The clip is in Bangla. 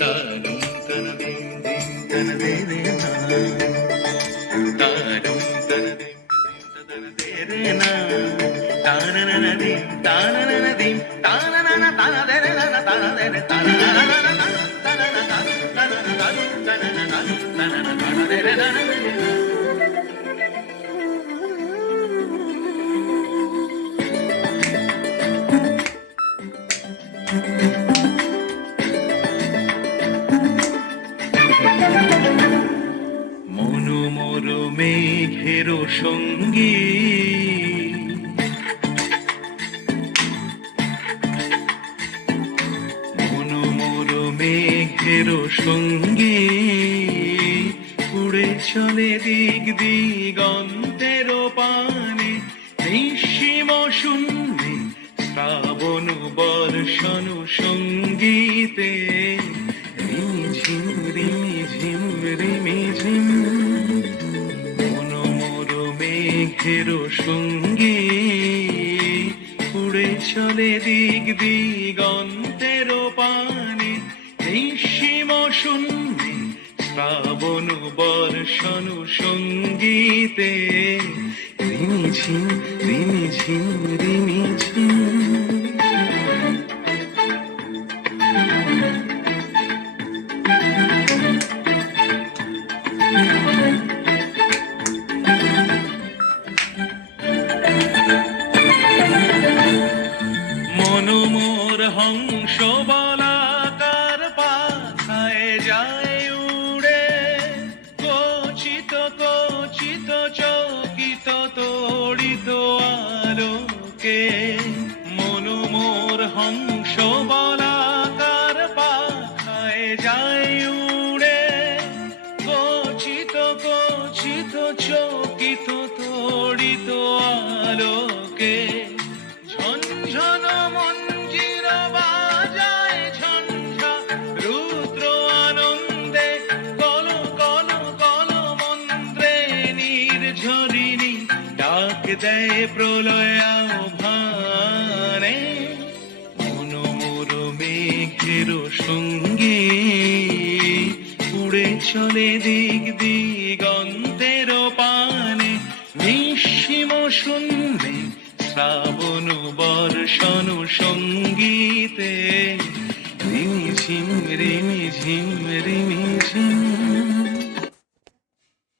তারুম তন দিন দিন তন দে রে না, তারুম তন দিন দিন তন দে রে না, তানা না না দিন তানা না না দিন তানা না না তানা দে রে না তানা দে রে তানা না না না না তানা না তানা তানা না তানা তানা না তানা না তানা দে রে না। মনোমর মেঘের সঙ্গী, মনোমর মেঘের সঙ্গী, উড়ে চলে দিক দিগন্তের পানে, নিঃসীম শূন্যে শ্রাবণ বর্ষণ সঙ্গীতে, রিমিঝিম রিমিঝিম রিমিঝিম। মনোমর মেঘের সঙ্গী, উড়ে চলে দিক দিগন্তের পানে, নিঃসীম শূন্যে শ্রাবণ বর্ষণ সঙ্গীতে, রিমিঝিম রিমিঝিম রিমিঝিম। মনোমর হংস বলাকার পাখায় যায় উড়ে, কচিত কচিত চকিত তড়িত আলোকে। মনোমর হংস বলাকার পাখায় যায় উড়ে, কচিত কচিত চকিত তড়িত আলোকে। ঝনঝন মঞ্জির বাজায় ঝঞ্ঝা রুদ্র আনন্দে, কল কল কল মন্ত্রে নির্ঝরিণী ডাক দেয় প্রলয় আহ্বানে। মনোমর মেঘের সঙ্গী, উড়ে চলে দিক দিগন্তের পানে, নিঃসীম শূন্যে